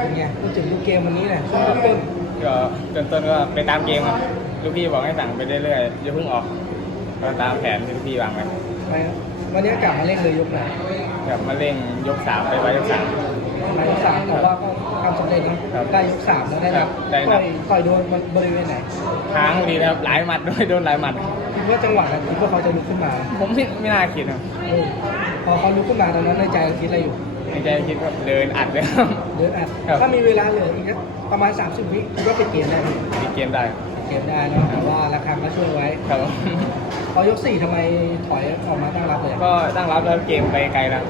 เป็นไงพูดถึงดูเกมวันนี้หน่อยช่วงต้นก็เริ่มต้นก็ไปตามเกมครับลูกพี่บอกให้สั่งไปเรื่อยๆอย่าเพิ่งออกก็ตามแผนที่ลูกพี่วางไว้ไปครับวันนี้กลับมาเล่นเลยยกไหนกลับมาเร่งยกสามไปไว้ยกสาม หมายยกสามแต่ว่าก็ทำสำเร็จนะครับได้ยกสามแล้วได้ครับได้ต่นัอบยต่อยโดนบริเวณไหนค้างดีนะครับหลายหมัดด้วยโดนหลายหมัด คิดว่าจังหวะนั้นคิดว่าเขาจะลุกขึ้นมาผมไม่ไม่น่าคิดนะเออพอเขาลุกขึ้นมาตอนนั้นในใจเราคิดอะไรอยู่ ในใจคิดว่าเดินอัดเลยครับ เดินอัดครับ ถ้ามีเวลาเหลืออีกสักประมาณ 30 วิคิดว่าเป็นเกมได้ไหมมีเกมได้เกมได้เนาะแต่ว่าระคังก็ช่วยไว้ ครับพอยกสี่ทำไมถอยออกมาตั้งรับเลยก็ตั้งรับแล้วเกมไปไกลแล้ว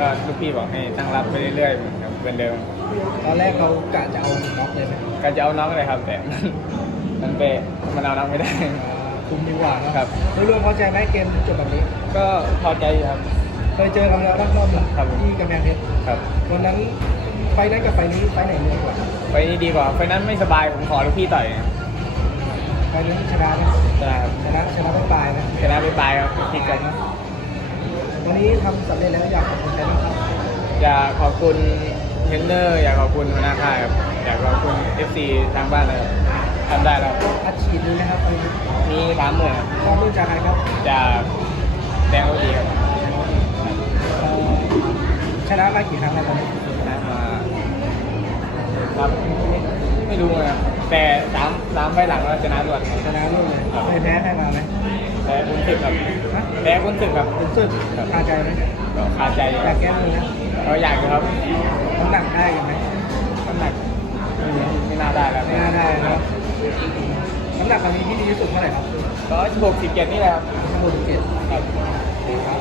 ก็ลูกพี่บอกให้ตั้งรับไปเรื่อยๆเหมือนเดิม ตอนแรกเรากะจะเอาน็อกเลยไหมก็จะเอาน้องเลยครับ แต่ มันมันเปะมันเอาน้องไม่ได้คุมดีกว่าเนอะครับ โดยรวมพอใจไหมเกมจบแบบนี้ ก็พอใจอยู่ครับ เคยเจอกันแล้วรอบๆหนึ่งครับที่กำแพงเพชรครับ วันนั้นไฟล์นั้นกับไฟล์นี้ไฟล์ไหนเหนื่อยกว่าไฟนี้ดีกว่า ไฟนั้นไม่สบาย ผมขอลูกพี่ต่อยไฟล์นั้นชนะนะชนะครับชนะชนะไม่ปลายนะชนะไปปลายครับพลิกกันวันนี้ทำสำเร็จแล้วอยากขอบคุณใครบ้างครับอยากขอบคุณเทรนเนอร์ อยากขอบคุณหัวหน้าค่ายครับ อยากขอบคุณ FC ทางบ้านเลยครับทำได้แล้ว อัดฉีดนี้นะครับไฟล์นี้มีสามหมื่นครับความรู้จากใครครับจากแดงโอดีครับเอ่อ ชนะมากี่ครั้งแล้วตอนนี้ชนะมาครับไม่ไม่รู้นะครับแต่สามสามไฟล์หลังเราชนะรวดครับชนะรุ่นเลยเคยแพ้ใครมาไหมแพ้คุณศึกครับฮะแพ้คุณศึกครับเป็นสึกคาใจไหมก็คาใจอยู่อยากแก้มือนะเราอยากอยู่ครับน้ำหนักได้กันไหมน้ำหนักไม่ไม่น่าได้แล้วไม่น่าได้เนอะน้ำหนักตอนนี้ที่ดีที่สุดเท่าไหร่ครับร้อยหกสิบเจ็ดนี่แหละครับหกสิบเจ็ดครับครับ